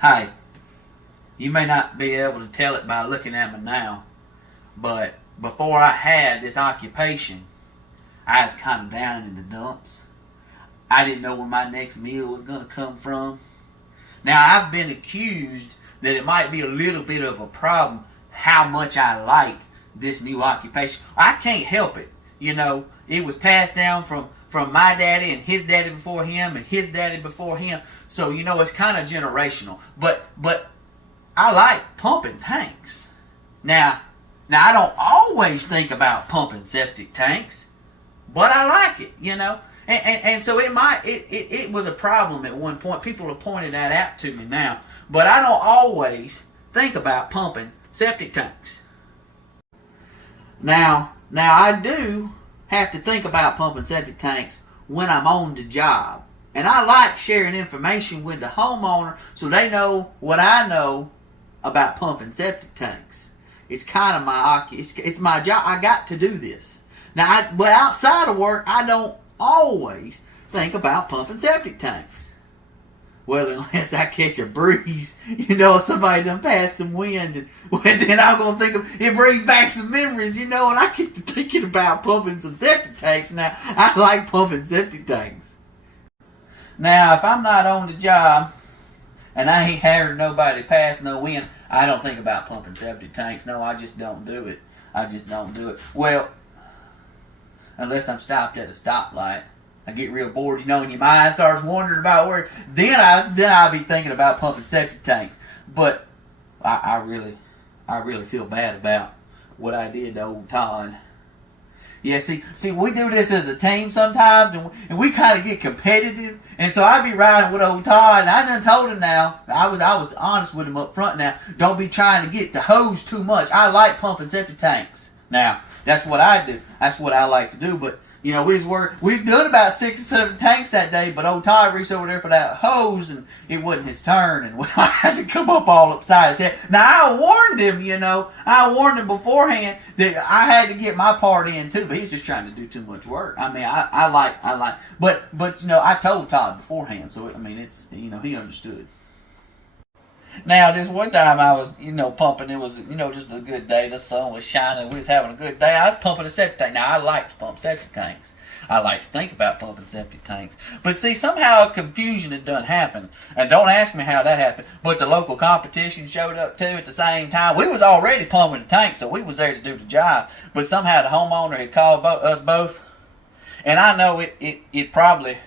Hey, you may not be able to tell it by looking at me now, but before I had this occupation, I was kind of down in the dumps. I didn't know where my next meal was going to come from. Now, I've been accused that it might be a little bit of a problem how much I like this new occupation. I can't help it. It was passed down from my daddy and his daddy before him and his daddy before him. So, it's kind of generational. But I like pumping tanks. Now I don't always think about pumping septic tanks, but I like it, And so it was a problem at one point. People have pointed that out to me now. But I don't always think about pumping septic tanks. Now I do have to think about pumping septic tanks when I'm on the job. And I like sharing information with the homeowner so they know what I know about pumping septic tanks. It's kind of it's my job. I got to do this. But outside of work, I don't always think about pumping septic tanks. Well, unless I catch a breeze, somebody done pass some wind, and then I'm going to think it brings back some memories, and I get to thinking about pumping some septic tanks. Now, I like pumping septic tanks. Now, if I'm not on the job, and I ain't heard nobody pass no wind, I don't think about pumping septic tanks. No, I just don't do it. I just don't do it. Well, unless I'm stopped at a stoplight. I get real bored, and your mind starts wandering about where. Then I'll be thinking about pumping septic tanks. But I really feel bad about what I did to old Todd. Yeah, see, we do this as a team sometimes, and we kind of get competitive. And so I be riding with old Todd, and I done told him now. I was honest with him up front. Now, don't be trying to get the hose too much. I like pumping septic tanks. Now, that's what I do. That's what I like to do. But we was doing about 6 or 7 tanks that day, but old Todd reached over there for that hose, and it wasn't his turn, and I had to come up all upside his head. Now, I warned him, I warned him beforehand that I had to get my part in too, but he was just trying to do too much work. I mean, I like, but I told Todd beforehand, so it's, he understood. Now, this one time I was, pumping. It was, just a good day. The sun was shining. We was having a good day. I was pumping a septic tank. Now, I like to pump septic tanks. I like to think about pumping septic tanks. But see, somehow a confusion had done happened. And don't ask me how that happened. But the local competition showed up, too, at the same time. We was already pumping the tank, so we was there to do the job. But somehow the homeowner had called us both. And I know it probably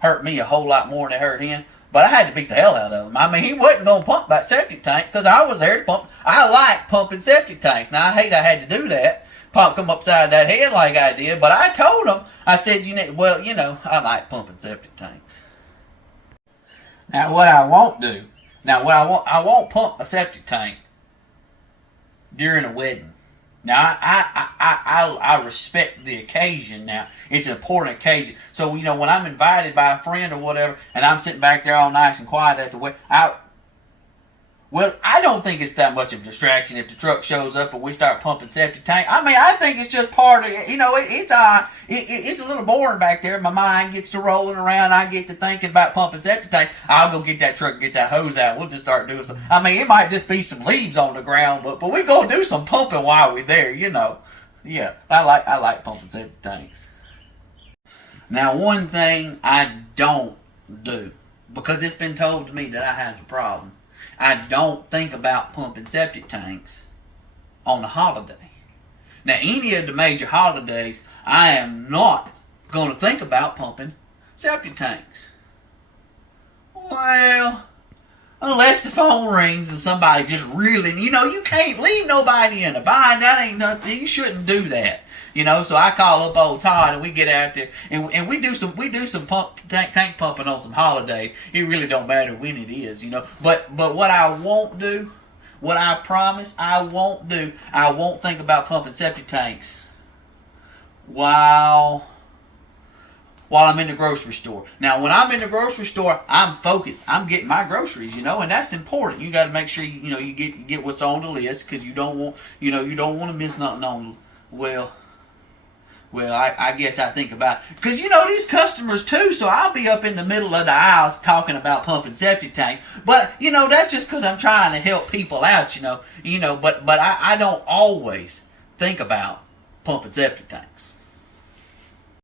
hurt me a whole lot more than it hurt him. But I had to beat the hell out of him. I mean, he wasn't going to pump that septic tank because I was there to pump. I like pumping septic tanks. Now, I hate I had to do that. Pump them upside that head like I did. But I told him, I said, I like pumping septic tanks. Now, what I won't do, I won't pump a septic tank during a wedding. Now, I respect the occasion now. It's an important occasion. So, when I'm invited by a friend or whatever, and I'm sitting back there all nice and quiet at the wedding, I don't think it's that much of a distraction if the truck shows up and we start pumping septic tank. I mean, I think it's just part of it. It's a little boring back there. My mind gets to rolling around. I get to thinking about pumping septic tank. I'll go get that truck and get that hose out. We'll just start doing some. I mean, it might just be some leaves on the ground, but we gonna do some pumping while we're there. Yeah, I like pumping septic tanks. Now, one thing I don't do, because it's been told to me that I have a problem. I don't think about pumping septic tanks on a holiday. Now, any of the major holidays, I am not going to think about pumping septic tanks. Well, unless the phone rings and somebody just really, you can't leave nobody in a bind. That ain't nothing. You shouldn't do that. So I call up old Todd and we get out there and we do some tank pumping on some holidays. It really don't matter when it is, But what I won't do, what I promise I won't do, I won't think about pumping septic tanks while I'm in the grocery store. Now, when I'm in the grocery store, I'm focused. I'm getting my groceries, and that's important. You got to make sure you get what's on the list because you don't want to miss nothing on. Well, I guess I think about, because these customers too, so I'll be up in the middle of the aisles talking about pumping septic tanks. But that's just because I'm trying to help people out. But I don't always think about pumping septic tanks.